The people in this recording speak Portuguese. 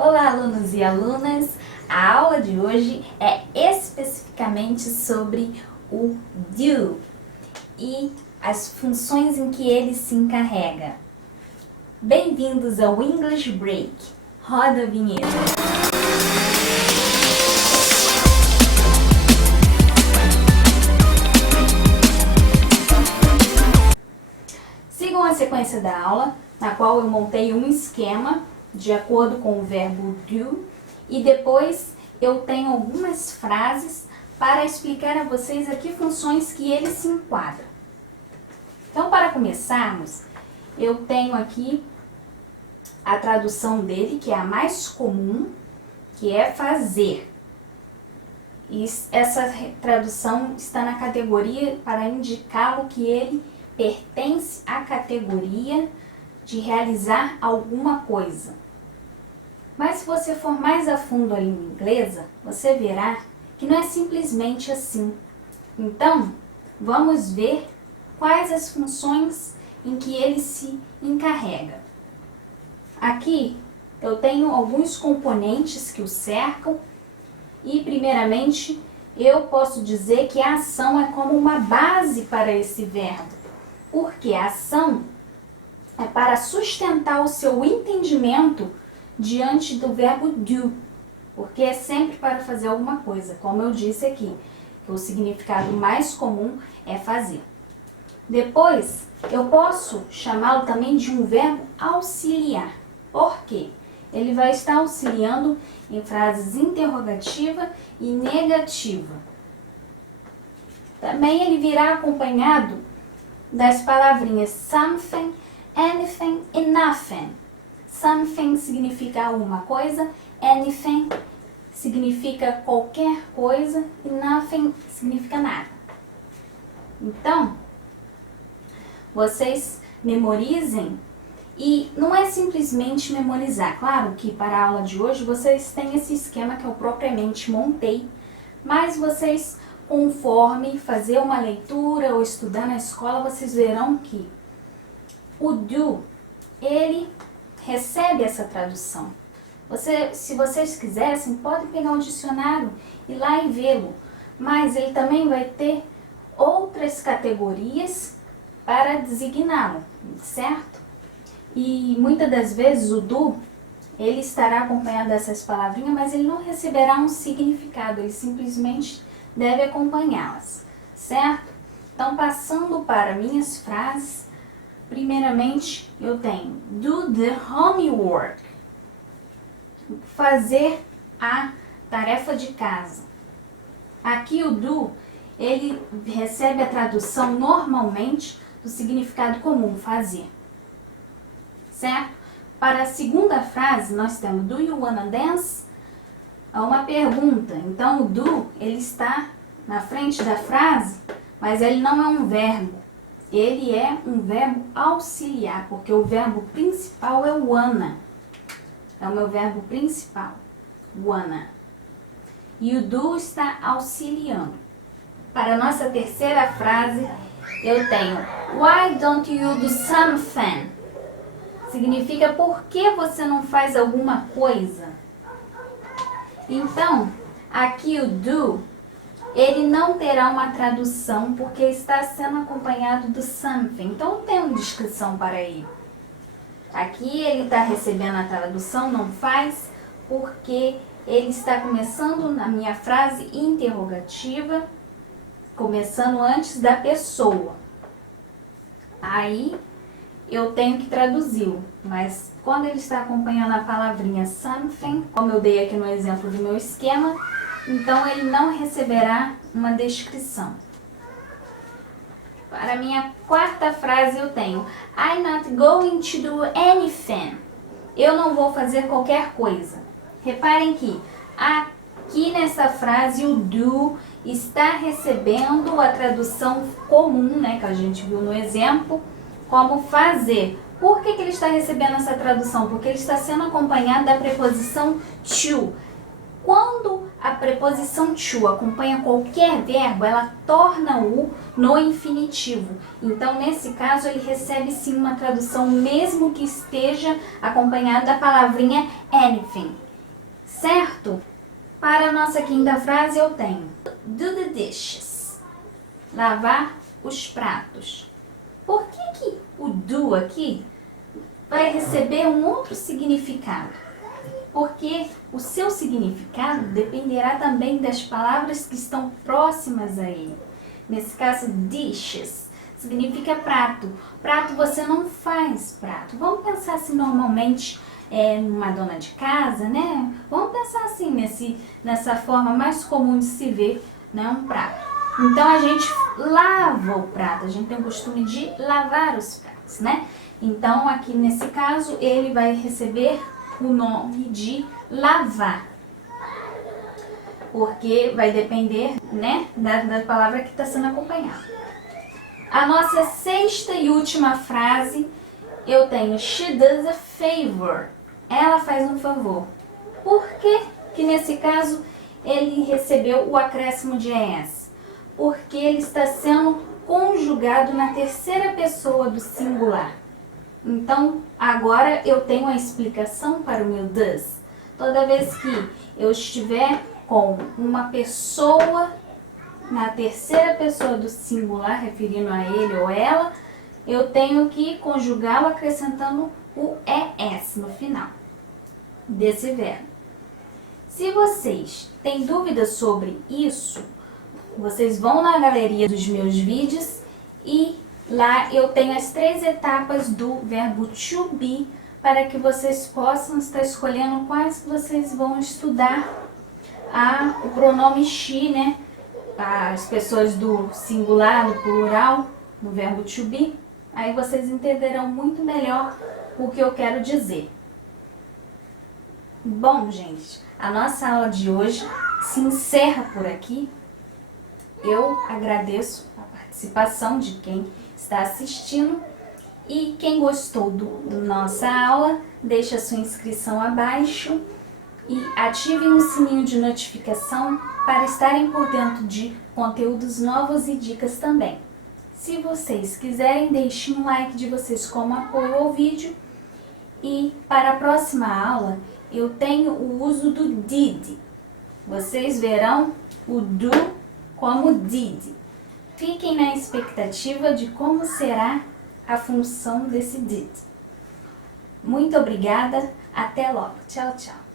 Olá, alunos e alunas! A aula de hoje é especificamente sobre o do e as funções em que ele se encarrega. Bem-vindos ao English Break! Roda a vinheta! Sigam a sequência da aula, na qual eu montei um esquema de acordo com o verbo do, e depois eu tenho algumas frases para explicar a vocês a que funções que ele se enquadra. Então, para começarmos, eu tenho aqui a tradução dele, que é a mais comum, que é fazer. E essa tradução está na categoria para indicá-lo que ele pertence à categoria de realizar alguma coisa. Mas se você for mais a fundo a língua inglesa, você verá que não é simplesmente assim. Então, vamos ver quais as funções em que ele se encarrega. Aqui eu tenho alguns componentes que o cercam e, primeiramente, eu posso dizer que a ação é como uma base para esse verbo, porque a ação é para sustentar o seu entendimento diante do verbo do, porque é sempre para fazer alguma coisa, como eu disse aqui, que o significado mais comum é fazer. Depois, eu posso chamá-lo também de um verbo auxiliar. Por quê? Ele vai estar auxiliando em frases interrogativa e negativa. Também ele virá acompanhado das palavrinhas something, anything e nothing. Something significa alguma coisa, anything significa qualquer coisa e nothing significa nada. Então, vocês memorizem, e não é simplesmente memorizar. Claro que para a aula de hoje vocês têm esse esquema que eu propriamente montei, mas vocês, conforme fazer uma leitura ou estudar na escola, vocês verão que o do, ele recebe essa tradução. Se vocês quisessem, podem pegar um dicionário e ir lá e vê-lo, mas ele também vai ter outras categorias para designá-lo, certo? E muitas das vezes o do, ele estará acompanhado dessas palavrinhas, mas ele não receberá um significado, ele simplesmente deve acompanhá-las, certo? Então, passando para minhas frases, primeiramente eu tenho do the homework, fazer a tarefa de casa. Aqui o do, ele recebe a tradução normalmente do significado comum, fazer. Certo? Para a segunda frase, nós temos do you wanna dance? É uma pergunta. Então, o do, ele está na frente da frase, mas ele não é um verbo. Ele é um verbo auxiliar, porque o verbo principal é o wanna. É o meu verbo principal, wanna. E o do está auxiliando. Para a nossa terceira frase, eu tenho why don't you do something? Significa por que você não faz alguma coisa? Então, aqui o do, ele não terá uma tradução porque está sendo acompanhado do something. Então, não tem uma descrição para ele. Aqui ele está recebendo a tradução, não faz, porque ele está começando na minha frase interrogativa, começando antes da pessoa. Aí eu tenho que traduzi-lo, mas quando ele está acompanhando a palavrinha something, como eu dei aqui no exemplo do meu esquema, então ele não receberá uma descrição. Para a minha quarta frase eu tenho I'm not going to do anything. Eu não vou fazer qualquer coisa. Reparem que aqui nessa frase o do está recebendo a tradução comum, né, que a gente viu no exemplo, como fazer. Por que ele está recebendo essa tradução? Porque ele está sendo acompanhado da preposição to. Quando a preposição to acompanha qualquer verbo, ela torna-o no infinitivo. Então, nesse caso, ele recebe sim uma tradução, mesmo que esteja acompanhado da palavrinha anything. certo? Para a nossa quinta frase eu tenho do the dishes, lavar os pratos. Por que o do aqui vai receber um outro significado? Porque o seu significado dependerá também das palavras que estão próximas a ele. Nesse caso, dishes significa prato. Prato você não faz prato. Vamos pensar assim normalmente numa dona de casa, né? Vamos pensar assim nessa forma mais comum de se ver, né? Um prato. Então a gente lava o prato, a gente tem o costume de lavar os pratos, né? Então aqui nesse caso ele vai receber o nome de lavar, porque vai depender, né, da palavra que está sendo acompanhada. A nossa sexta e última frase, eu tenho she does a favor. Ela faz um favor. Por que nesse caso ele recebeu o acréscimo de es? Porque ele está sendo conjugado na terceira pessoa do singular. Então, agora eu tenho a explicação para o meu does. Toda vez que eu estiver com uma pessoa na terceira pessoa do singular, referindo a ele ou ela, eu tenho que conjugá-lo acrescentando o es no final desse verbo. Se vocês têm dúvidas sobre isso, vocês vão na galeria dos meus vídeos e lá eu tenho as 3 etapas do verbo to be para que vocês possam estar escolhendo quais vocês vão estudar. O pronome she, né? As pessoas do singular, no plural, no verbo to be. Aí vocês entenderão muito melhor o que eu quero dizer. Bom, gente, a nossa aula de hoje se encerra por aqui. Eu agradeço a participação de quem está assistindo e quem gostou da nossa aula, deixe a sua inscrição abaixo e ativem o sininho de notificação para estarem por dentro de conteúdos novos e dicas também. Se vocês quiserem, deixem um like de vocês como apoio ao vídeo. E para a próxima aula, eu tenho o uso do did. Vocês verão o do como did. Fiquem na expectativa de como será a função desse did. Muito obrigada, até logo. Tchau, tchau.